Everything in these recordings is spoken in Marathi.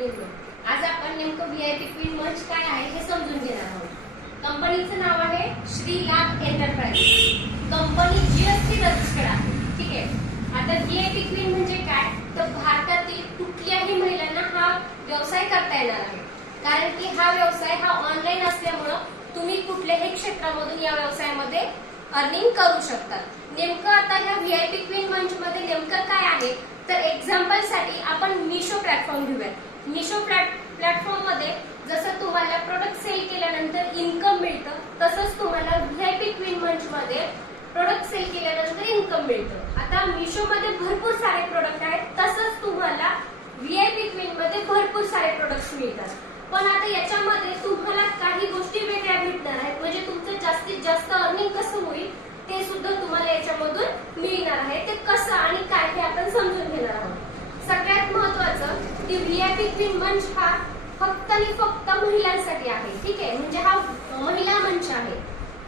मैत्रिणींनो, आज आपण नेमकं व्हीआयपी क्वीन मंच काय आहे हे समजून घेणार आहोत. कंपनीचं नाव आहे श्री लाभ एंटरप्राइज. कंपनी जीएसटी रजिस्टर्ड आहे. ठीक आहे. आता व्हीआयपी क्वीन म्हणजे काय, तर भारतातील कुठल्याही महिलांना हा व्यवसाय करता येणार आहे. कारण की हा व्यवसाय हा ऑनलाईन असल्यामुळं तुम्ही कुठल्याही क्षेत्रामधून या व्यवसायामध्ये अर्निंग करू शकतात. नेमकं आता ह्या व्हीआयपी क्वीन मंच मध्ये नेमकं काय आहे, तर एक्झाम्पल साठी आपण मिशो प्लॅटफॉर्म घेऊयात. मिशो प्लॅटफॉर्म मध्ये जसं तुम्हाला प्रोडक्ट सेल केल्यानंतर इन्कम मिळतं, तसंच तुम्हाला व्हीआयपी क्वीन मंच मध्ये प्रोडक्ट सेल केल्यानंतर इन्कम मिळतं. आता मिशो मध्ये भरपूर सारे प्रोडक्ट आहेत, तसंच तुम्हाला व्हीआयपी क्वीन मध्ये भरपूर सारे प्रोडक्ट्स मिळतात. पण आता याच्यामध्ये तुम्हाला काही गोष्टी वेगळ्या भेटणार आहेत. म्हणजे तुमचं जास्तीत जास्त अर्निंग कसं होईल ते सुद्धा तुम्हाला याच्यामधून मिळणार आहे. ते कसं आणि काय हे आपण समजून घेणार आहोत. सगळ्यात महत्त्वाचं की व्हीआयपी क्वीन मंच हा फक्त आणि फक्त महिलांसाठी आहे. ठीक आहे. म्हणजे हा महिला मंच आहे.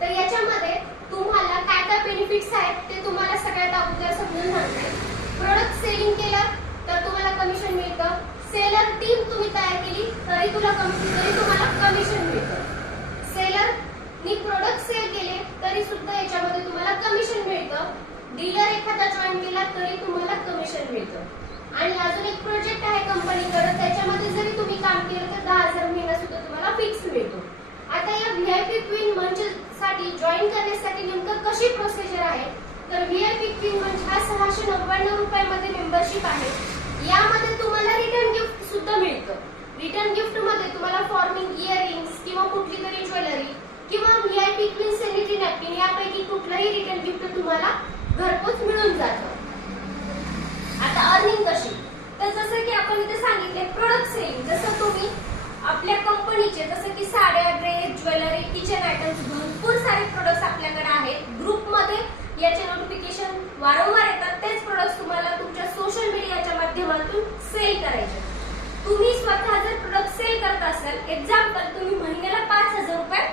तर याच्यामध्ये तुम्हाला काय काय बेनिफिट्स आहेत ते तुम्हाला सगळ्यात अगोदर समजून सांगते. प्रोडक्ट सेलिंग केलं तर तुम्हाला कमिशन मिळतं. सेलर टीम तुम्ही तयार केली तरी तुम्हाला कमिशन मिळतं. सेलर नी प्रोडक्ट सेल केले तरी सुद्धा याच्यामध्ये तुम्हाला कमिशन मिळतं. डीलर एखादा जॉईन केला तरी तुम्हाला कमिशन मिळतं. आणि अजून एक प्रोजेक्ट आहे कंपनीकडे, त्याच्यामध्ये जरी तुम्ही काम केलं तर 10,000 महिना सुद्धा तुम्हाला फिक्स मिळतो. आता या व्हीआयपी क्वीन मंच साठी जॉईन करण्यासाठी नेमकं कशी प्रोसिजर आहे, तर व्हीआयपी क्वीन मंच हा 699 रुपयामध्ये मेंबरशिप आहे. यामध्ये तुम्हाला रिटर्न गिफ्ट सुद्धा मिळतं. रिटर्न गिफ्ट मध्ये तुम्हाला फॉर्मिंग इयरिंग्स किंवा कुठली तरी ज्वेलरी किंवा व्हीआयपी क्वीन सॅनिटरी नॅपकिन यापैकी कुठलाही रिटर्न गिफ्ट तुम्हाला घरपोच मिळून जातं. आता अर्निंग कशी, तर जसं की आपण इथे सांगितले प्रोडक्ट सेलिंग. जसं तुम्ही आपल्या कंपनीचे जसं की साड्या, ड्रेस, ज्वेलरी, किचन आयटम्स भरपूर सारे प्रोडक्ट्स आपल्याकडे आहेत. ग्रुपमध्ये याचे नोटिफिकेशन वारंवार येतात. तेच प्रोडक्ट्स तुम्हाला तुमच्या सोशल मीडियाच्या माध्यमातून सेल करायचे. तुम्ही स्वतः जर प्रोडक्ट सेल करत असाल, एक्झाम्पल तुम्ही महिन्याला 5,000 रुपये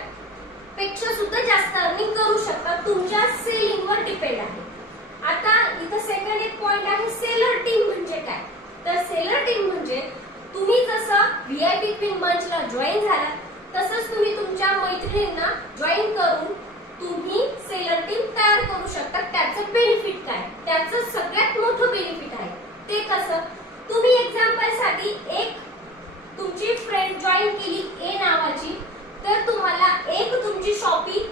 पेक्षा सुद्धा जास्त अर्निंग करू शकता. तुमच्या सेलिंगवर डिपेंड आहे. आता इथं सेकंड एक पॉइंट आहे, सेलर टीम म्हणजे काय, तर सेलर टीम म्हणजे तुम्ही जसं व्हीआयपी क्वीन मंचला जॉईन झाला तसंच तुम्ही तुमच्या मैत्रिणींना जॉईन करून तुम्ही सेलर टीम तयार करू शकता. त्याचं बेनिफिट काय, त्याचं सगळ्यात मोठं बेनिफिट आहे ते कसं, तुम्ही एक्झाम्पल साठी एक तुमची फ्रेंड जॉईन केली ए नावाची, तर तुम्हाला एक तुमची शॉपी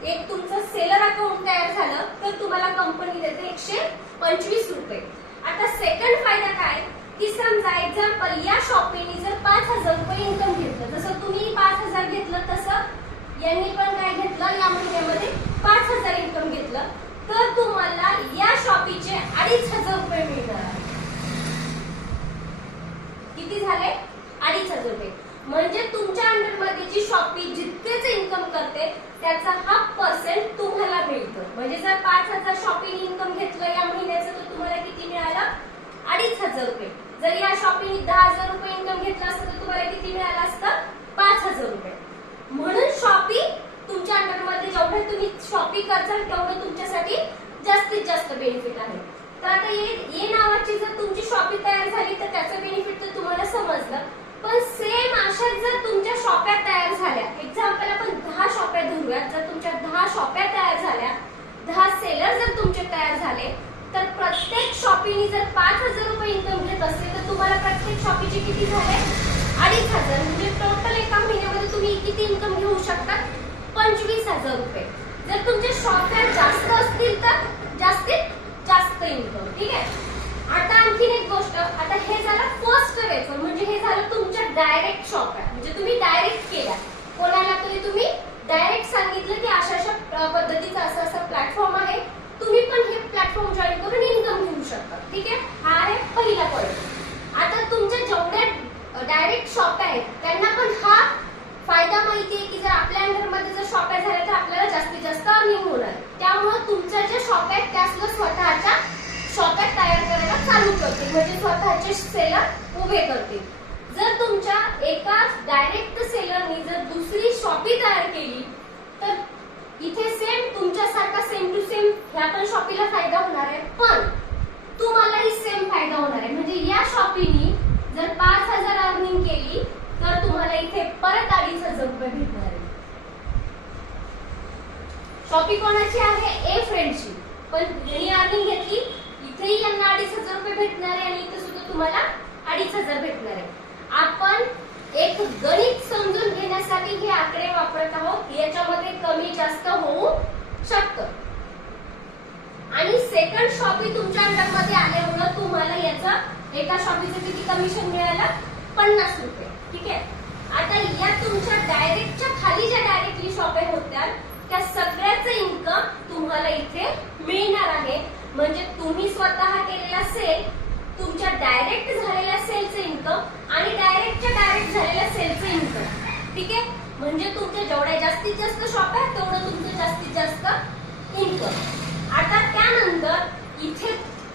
एक तुमचं सेलर अकाउंट तयार झालं तर तुम्हाला कंपनी देते 125 रुपये. आता सेकंड फायदा काय की समजा एक्झाम्पल या शॉपीने जर 5,000 रुपये इन्कम घेतलं, जसं तुम्ही 5,000 घेतलं तसं यांनी पण काय घेतलं, या महिन्यामध्ये 5,000 इन्कम घेतलं, तर तुम्हाला या शॉपीचे 2,500 रुपये मिळणार आहे. किती झाले, 2,500 रुपये. म्हणजे तुमच्या अंडरमध्ये जी शॉपी जितकेच इन्कम करते त्याचा 1/2% तुम्हाला मिळतं. म्हणजे जर 5,000 शॉपीने इन्कम घेतलं या महिन्याचं तर तुम्हाला किती मिळालं, 2,500 रुपये. जर या शॉपीने 10,000 रुपये इन्कम घेतलं असतं तर तुम्हाला किती मिळालं असतं, 5,000 रुपये. म्हणून शॉपी तुमच्या अंडरमध्ये जेवढे तुम्ही शॉपी करताल तेवढं तुमच्यासाठी जास्तीत जास्त बेनिफिट आहे. तर आता ये नावाची जर तुमची शॉपी तयार झाली तर त्याचं बेनिफिट तर तुम्हाला समजलं. पण सेम अशाच जर तुमच्या शॉप्या तयार झाल्या, एक्झाम्पल आपण 10 शॉप्या धरूयात, जर तुमच्या 10 शॉप्या तयार झाल्या, 10 सेलर जर तुमचे तयार झाले, तर प्रत्येक शॉपीने जर 5,000 रुपये इन्कम घेत असेल तर तुम्हाला प्रत्येक शॉपीचे किती झाले, 2,500. म्हणजे टोटल एका महिन्यामध्ये तुम्ही किती इन्कम घेऊ शकता, 25,000 रुपये. जर तुमच्या शॉप्या जास्त असतील तर जास्तीत जास्त इन्कम. ठीक आहे. आता आणखीन एक गोष्ट, आता हे झालं फर्स्ट रेफर, म्हणजे हे झालं तुमच्या डायरेक्ट शॉप आहे. म्हणजे तुम्ही डायरेक्ट केला कोणाला तरी, तुम्ही डायरेक्ट सांगितलं की अशा अशा पद्धतीचा असं असं प्लॅटफॉर्म आहे, तुम्ही पण हे प्लॅटफॉर्म जॉईन करून इन्कम घेऊ शकता. ठीक आहे. हा आहे पहिला पॉईंट. आता तुमच्या जेवढ्या डायरेक्ट शॉप आहेत त्यांना पण हा फायदा माहिती आहे की जर आपल्या अंडरमध्ये जर शॉप्या झाल्या तर आपल्याला जास्तीत जास्त अर्निंग होणार. त्यामुळे तुमच्या ज्या शॉप आहेत त्या सुद्धा स्वतःच्या शॉप्या तयार करायला चालू करतील, म्हणजे स्वतःचे सेलर उभे करतील. जर तुमच्या एका डायरेक्ट सेलरनी जर दुसरी शॉपी तयार केली तर इथे सेम तुमच्यासारखा सेम टू सेम ह्या पण शॉपीला फायदा होणार आहे, पण तुम्हालाही सेम फायदा होणार आहे. म्हणजे या शॉपीनी जर 5,000 अर्निंग शॉपी कोणाची आहे? ए फ्रेंडची. पण यांनी अर्निंग घेतली, इथेही यांना 2,500 रुपये भेटणार आहे आणि इथे सुद्धा तुम्हाला 2,500 भेटणार आहे. आपण एक गणित समजून घेण्यासाठी हे आकडे वापरत आहोत. याच्यामध्ये कमी जास्त होऊ शकतं. आणि सेकंड शॉपी तुमच्या अंडरमध्ये आल्यामुळे तुम्हाला याचं एका शॉपीचं किती कमिशन मिळालं? 50 रुपये. ठीक आहे. आता या तुमच्या डायरेक्टच्या खाली ज्या डायरेक्टली शॉपे होत्या त्या सगळ्याचं इन्कम तुम्हाला इथे मिळणार आहे. म्हणजे तुम्ही स्वतः केलेला सेल, तुमच्या डायरेक्ट झालेल्या सेलचं इन्कम आणि डायरेक्टच्या डायरेक्ट झालेल्या सेलचं इन्कम. ठीक आहे. म्हणजे तुमच्या जेवढ्या जास्तीत जास्त शॉप आहेत तेवढं तुमचं जास्तीत जास्त इन्कम. आता त्यानंतर इथे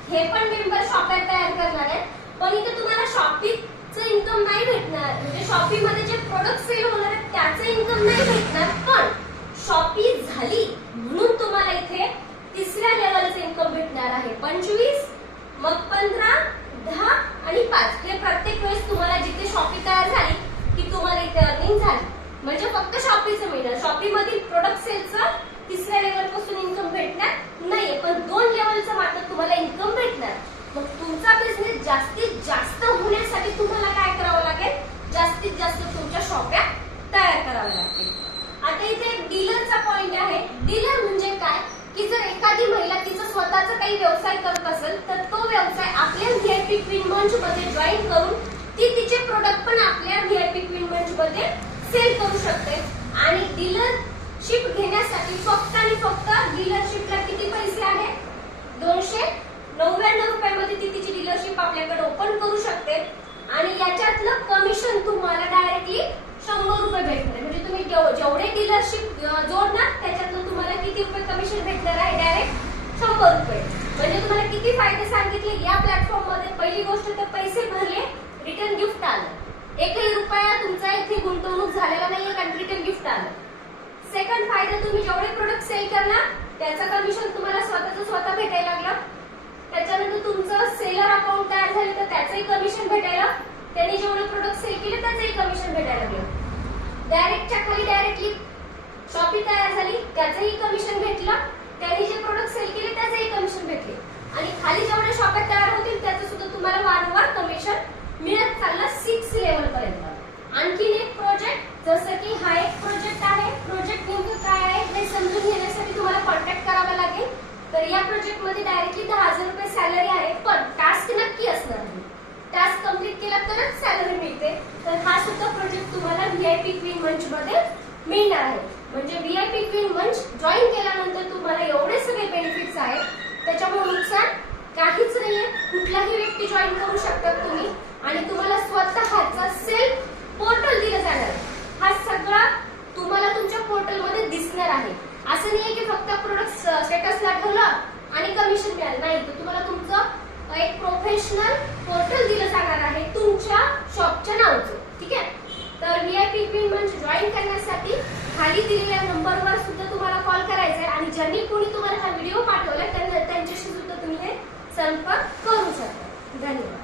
हे पण मेंबर शॉपी तयार करणार आहेत, पण इथे तुम्हाला शॉपीचं इन्कम नाही भेटणार. म्हणजे शॉपीमध्ये जे प्रोडक्ट सेल होणार आहेत त्याचं इन्कम नाही भेटणार. पण शॉपी झाली म्हणून तुम्हाला इथे तिसऱ्या लेवलचं इन्कम भेटणार आहे. 25, मग 15, 10 आणि 5. हे प्रत्येक वेळेस तुम्हाला जिथे शॉपी तयार झाली की तुम्हाला इथे अर्निंग झाली. म्हणजे फक्त शॉपीचं मिळणार. शॉपी मधील प्रोडक्ट सेलचं तिसऱ्या लेवल पासून इन्कम भेटणार नाहीये, पण 2 लेवलचं मात्र तुम्हाला इन्कम भेटणार. मग तुमचा बिझनेस जास्तीत जास्त होण्यासाठी तुम्हाला काय करावं लागेल? जास्तीत जास्त तुमच्या शॉप्या तयार कराव्या लागतील. आता इथे एक डीलरचा पॉइंट आहे. डीलर म्हणजे काय की जर एखादी महिला तिचा स्वतःचा काही व्यवसाय करत असेल तर तो व्यवसाय आपल्या व्हीआयपी क्वीन मंच मध्ये जॉईन करून ती तिचे प्रोडक्ट पण आपल्या व्हीआयपी क्वीन मंच मध्ये सेल करू शकते. आणि डीलरशिप घेण्यासाठी फक्त आणि फक्त डीलरशिपला किती पैसे आहेत? 299 रुपयामध्ये ती तिची डीलरशिप आपल्याकडे ओपन करू शकते. आणि याच्यातलं कमिशन तुम्हाला डायरेक्टली 100 रुपये भेटणार. म्हणजे तुम्ही जेवढे डीलरशिप जोडणार त्याच्यातलं तुम्हाला किती रुपये कमिशन भेटणार आहे? डायरेक्ट 100 रुपये. म्हणजे तुम्हाला किती फायदे सांगितले या प्लॅटफॉर्म मध्ये. पहिली गोष्ट तर पैसे भरले, रिटर्न गिफ्ट आलं. 1 रुपया तुमचा इथे गुंतवणूक झालेला नाहीये कारण रिटर्न गिफ्ट आलं. सेकंड फायदा, तुम्ही जेवढे प्रोडक्ट सेल करणार त्याचं कमिशन तुम्हाला स्वतः भेटायला लागलं. त्याच्यानंतर तुमचं सेलर अकाउंट तयार झालं तर त्याचंही कमिशन भेटायला, त्यांनी जेवढे प्रोडक्ट सेल केले त्याचंही कमिशन भेटायला लागलं. डायरेक्टच्या खाली डायरेक्टली शॉपी तयार झाली त्याचंही कमिशन भेटलं, त्यांनी जे प्रोडक्ट सेल केले त्याचंही कमिशन भेटले. आणि खाली जेवढ्या शॉप्या तयार होतील त्याचं सुद्धा तुम्हाला वारंवार कमिशन मिळत चाललं 6 लेवल पर्यंत. आणखीन एक प्रोजेक्ट, जसं की हा एक प्रोजेक्ट आहे. प्रोजेक्ट नेमकं काय आहे हे समजून घेण्यासाठी तुम्हाला कॉन्टॅक्ट करावा लागेल. तर या प्रोजेक्ट मध्ये डायरेक्टली 10,000 रुपये सॅलरी आहे, पण टास्क नक्की असणार आहे. टास्क कंप्लीट केला तरच सॅलरी मिळते. तर हा सुद्धा प्रोजेक्ट तुम्हाला व्हीआयपी क्वीन मंच मध्ये मिळणार आहे. म्हणजे व्हीआयपी क्वीन मंच जॉईन केल्यानंतर तुम्हाला एवढे सगळे बेनिफिट्स आहेत, त्याच्यामुळे नुकसान काहीच नाहीये. कुठलाही व्यक्ती जॉईन करू शकतात तुम्ही. आणि तुम्हाला स्वतःचा सेल्फ पोर्टल दिलं जाणार. हा सगळा तुम्हाला तुमच्या पोर्टल मध्ये दिसणार आहे. असं नाहीये की फक्त प्रोडक्ट स्टेटसला ठेवलं आणि कमिशन मिळालं नाही. तर तुम्हाला तुमचं एक प्रोफेशनल पोर्टल दिलं जाणार आहे तुमच्या शॉपच्या नावाचं. ठीक आहे. तर व्हीआयपी क्वीन मंच जॉईन करण्यासाठी खाली दिलेल्या नंबरवर सुद्धा तुम्हाला कॉल करायचा आहे. आणि ज्यांनी कोणी तुम्हाला हा व्हिडिओ पाठवला त्यांच्याशी सुद्धा तुम्ही हे संपर्क करू शकता. धन्यवाद.